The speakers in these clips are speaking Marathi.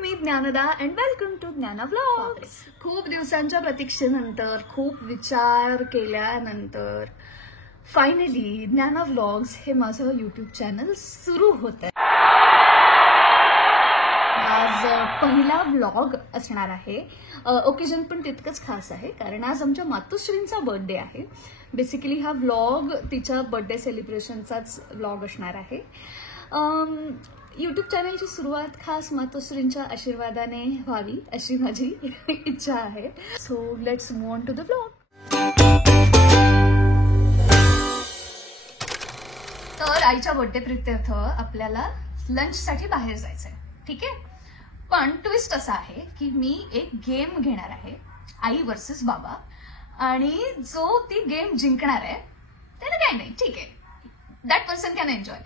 Me Dnyanada and welcome to ज्ञाना व्लॉग्स. खूप दिवसांच्या प्रतीक्षेनंतर, खूप विचार केल्यानंतर फायनली ज्ञाना व्लॉग्स हे माझं यूट्यूब चॅनल सुरू होत आहे. आज पहिला व्लॉग असणार आहे. ओकेजन पण तितकंच खास आहे कारण आज आमच्या मातोश्रींचा बर्थडे आहे. बेसिकली हा व्लॉग तिच्या बर्थडे सेलिब्रेशनचाच व्लॉग असणार आहे. यूट्यूब चॅनलची सुरुवात खास मातोश्रींच्या आशीर्वादाने व्हावी अशी माझी इच्छा आहे. So let's move on to the vlog. तर आईच्या बर्थडे प्रित्यर्थ आपल्याला लंचसाठी बाहेर जायचंय. ठीक आहे, पण ट्विस्ट असा आहे की मी एक गेम घेणार आहे, आई वर्सेस बाबा, आणि जो ती गेम जिंकणार आहे त्याला काही नाही, ठीक आहे, दॅट पर्सन कॅन एन्जॉय.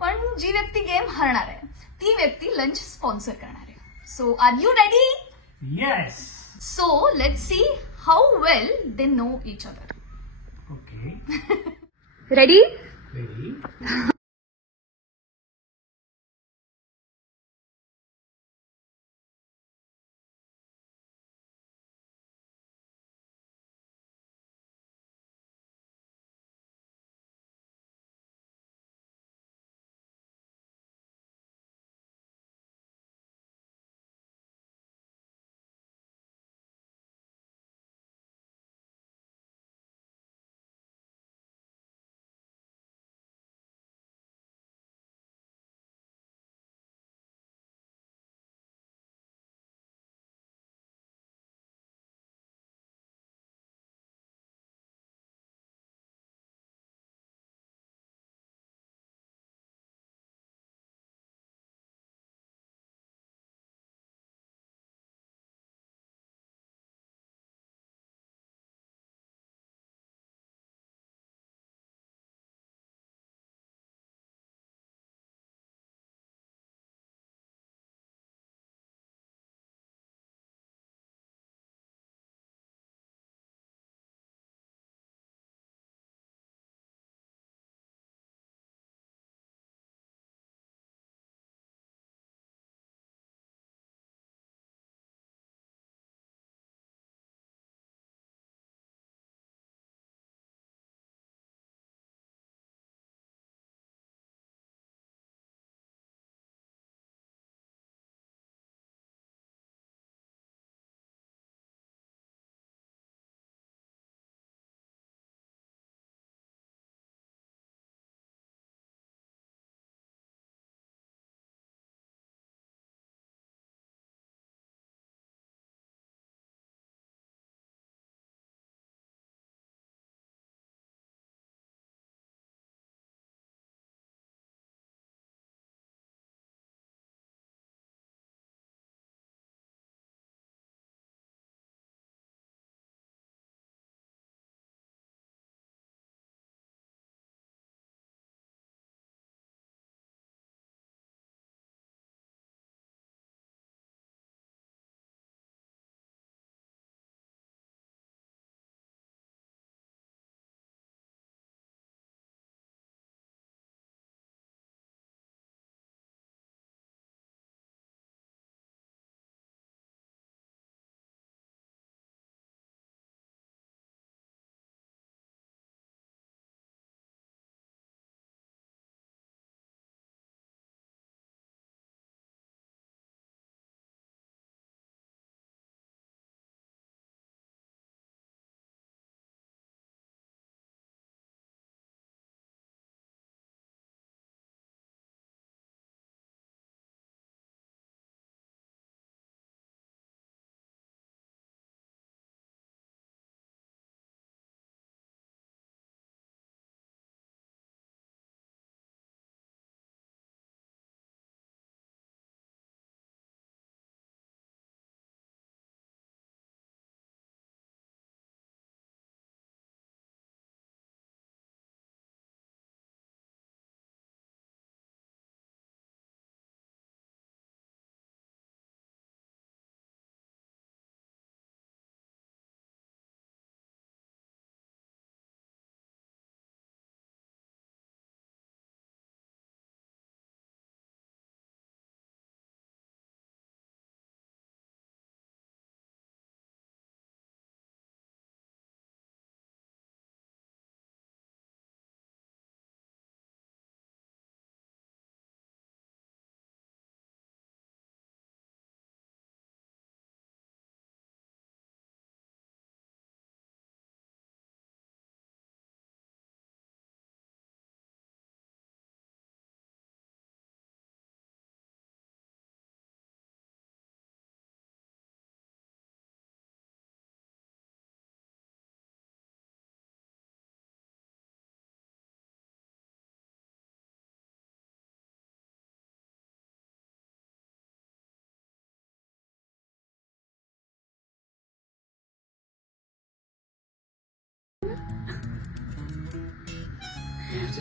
पण जी व्यक्ती गेम हरणार आहे ती व्यक्ती लंच स्पॉन्सर करणार आहे. So are you ready? Yes. So let's see how well they know each other. Okay. Ready? Ready?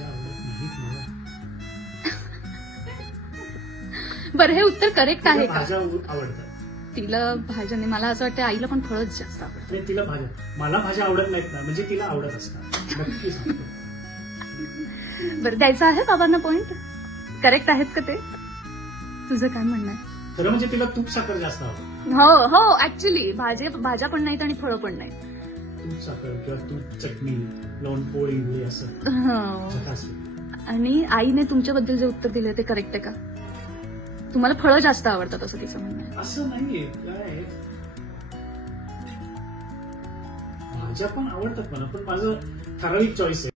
भाज्या आवडत नाहीत मला. बरं, हे उत्तर करेक्ट आहे तिला का? भाज्या आवडतात. तिला भाज्या नाही, मला असं वाटतं आईला पण फळच जास्त आवडतं. नाही, तिला भाज्या, मला भाज्या आवडत नाहीत ना, म्हणजे तिला आवडत असतात. नक्की सांगतो. बरं, द्यायचं आहे बाबांना पॉइंट? करेक्ट आहेत का ते? तुझं काय म्हणणं आहे? खरं म्हणजे तिला तूप साखर जास्त आवडतं. हो हो, ऍक्च्युली भाज्या पण नाहीत आणि फळं पण नाहीत. तूप साखर किंवा तूप चटणी लावून पोळी बिळी असं हो. झकास. आणि आईने तुमच्याबद्दल जे उत्तर दिलं ते करेक्ट आहे का? तुम्हाला फळं जास्त आवडतात असं तिचं म्हणणं आहे. असं नाहीये, काय भाज्या पण आवडतात मला, पण माझं ठराविक चॉईस आहे.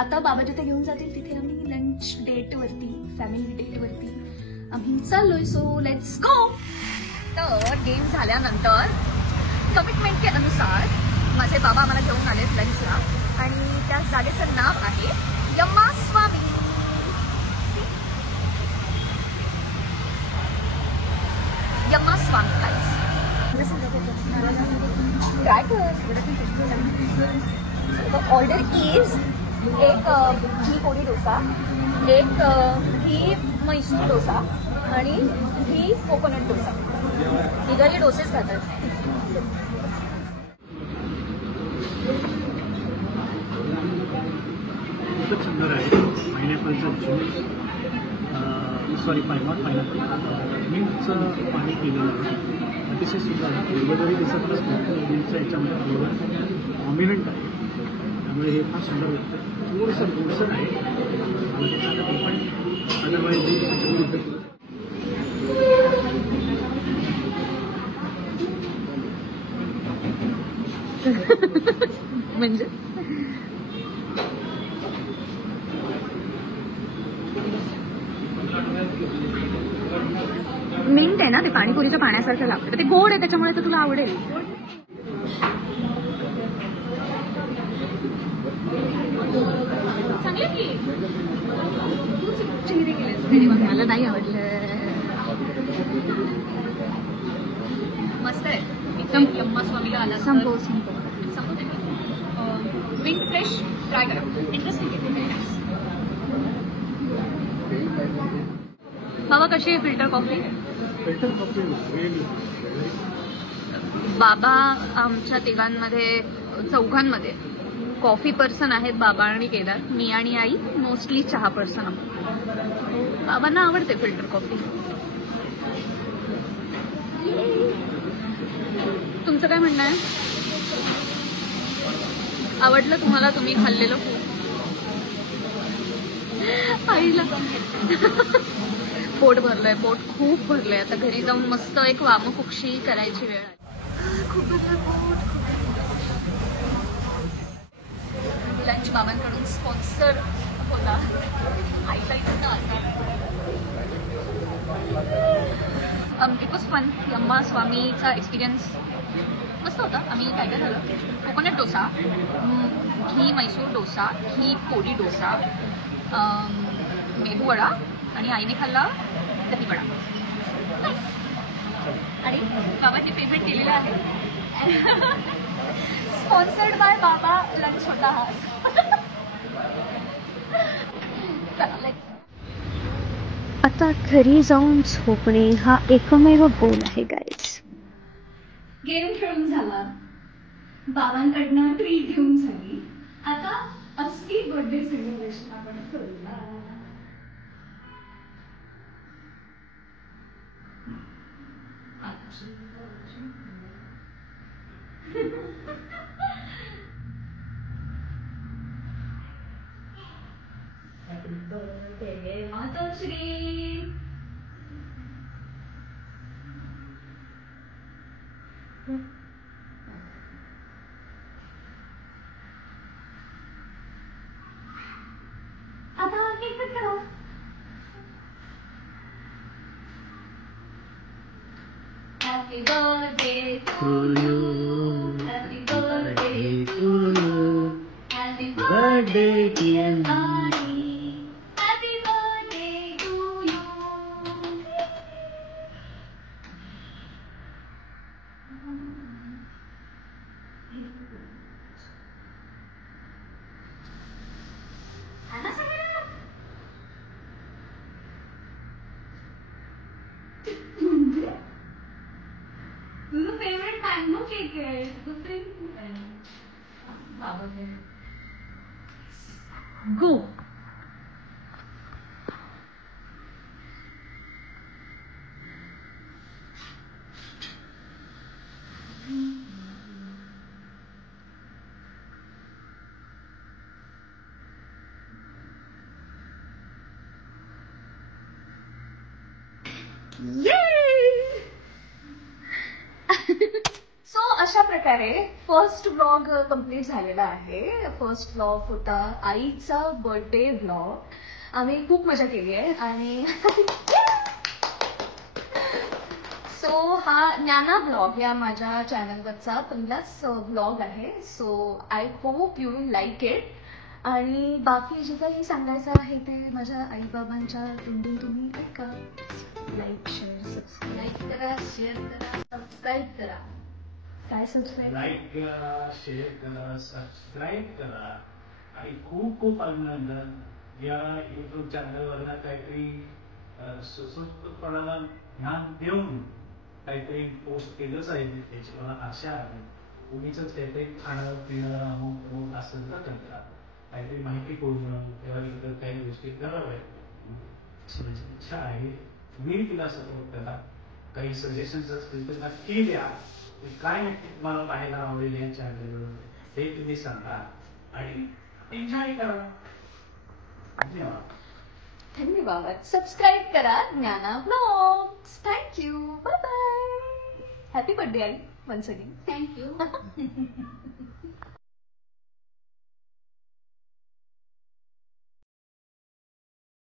आता बाबा जिथे घेऊन जातील तिथे आम्ही लंच डेट वरती, फॅमिली डेट वरती आम्ही चाललोय. So let's go. तर गेम झाल्यानंतर कमिटमेंट के अनुसार माझे बाबा आम्हाला घेऊन आलेत लंचला आणि त्या जागेचं नाव आहे यम्मा स्वामी. यम्मा स्वामी ट्राय कर. ऑर्डर इज एक घी पोळी डोसा, एक घी मैसूर डोसा आणि घी कोकोनट डोसा. तिघही डोसेस खातात. खूपच सुंदर आहे. पायनॅपलचं ज्यूस, सॉरी पायनॅपल मिंटचं पाणी केलेलं आहे. अतिशय सुंदर आहे. फ्लेवरही दिसतच मिंटचं याच्यामध्ये फ्लेवर प्रॉमिनंट आहे, त्यामुळे हे फार सुंदर वाटतं. थोडंसं गोडसर आहे पण अदरवाईज म्हणजे मिंट आहे ना, ते पाणीपुरीच्या पाण्यासारखं लागतं. ते गोड आहे त्याच्यामुळे तर तुला आवडेल. मला नाही आवडलं. मस्त आहे एकदम. यम्मा स्वामीला आला संपव मिंट फ्रेश ट्राय करा. इंटरेस्टिंग. बाबा कशी आहे फिल्टर कॉफी? बाबा आमच्या तिघांमध्ये चौघांमध्ये कॉफी पर्सन आहेत. बाबा आणि केदार. मी आणि आई मोस्टली चहा पर्सन आहोत. बाबांना आवडते फिल्टर कॉफी. तुमचं काय म्हणणं आहे? आवडलं तुम्हाला? तुम्ही खाल्लेलं खूप. आईला पोट भरलंय, पोट खूप भरलंय. आता घरी जाऊन मस्त एक वामकुक्षी करायची वेळ आहे. खूप भरलं पोट. लंच बाबांकडून स्पॉन्सर होता. आईला इथं असा इट वॉज फन. यम्मा स्वामीचा एक्सपिरियन्स मस्त होता. आम्ही काय काय झालं, कोकोनट डोसा, घी मैसूर डोसा, घी पोळी डोसा, मेदू वडा आणि आईने खाल्ला दही वडा. आणि बाबांनी पेमेंट केलेलं आहे. स्पॉन्सर्ड बाय बाबा लंच होता हा. आता घरी जाऊन झोपणे हा एकमेव गोल आहे गाईज. गेम खेळून झाला, बाबांकडनं ट्रीट घेऊन झाली. आता असली बर्थडे सेलिब्रेशन आपण करूया. मातोश्री आता केक कट करा. Happy birthday to you. Happy birthday to you. Happy birthday dear Nani. Happy birthday to you. Ana sana. तुझं फेवरेट मँगो केक आहे. बाबा गो. सो अशा प्रकारे फर्स्ट ब्लॉग कम्प्लीट झालेला आहे. फर्स्ट ब्लॉग होता आईचा बर्थडे ब्लॉग. आम्ही खूप मजा केली आहे आणि सो हा ज्ञाना ब्लॉग या माझ्या चॅनलवरचा पहिलाच ब्लॉग आहे. So I hope you will like it. आणि बाकी जे काही सांगायचं आहे ते माझ्या आईबाबांच्या तोंडून तुम्ही ऐका. लाईक शेअर सबस्क्राईब करा, शेअर करा, सबस्क्राईब करा. काय सबस्क्राईब? लाईक करा, शेअर करा, सबस्क्राईब करा. आणि खूप खूप अभिनंदन. या युट्यूब चॅनलवरनं काहीतरी सुसूत्रपणाला ज्ञान देऊन काहीतरी पोस्ट केलंच आहे. त्याची मला आशा आहे. उगीच काहीतरी खाणं पिणं अमुक असं न करता काहीतरी माहिती करून किंवा इतर काही गोष्टी कराव्यात माझी इच्छा आहे. मी तिला सपोर्ट करा. काही सजेशन्स असतील तर नक्की द्या. काय नक्की तुम्हाला पाहायला आवडेल या चॅनलवर हे तुम्ही सांगा आणि एन्जॉय करा. धन्यवाद. धन्यवाद. सबस्क्राईब करा Gyana blogs. Thank you. Bye bye. Happy birthday आई वन्स अगेन. थँक्यू.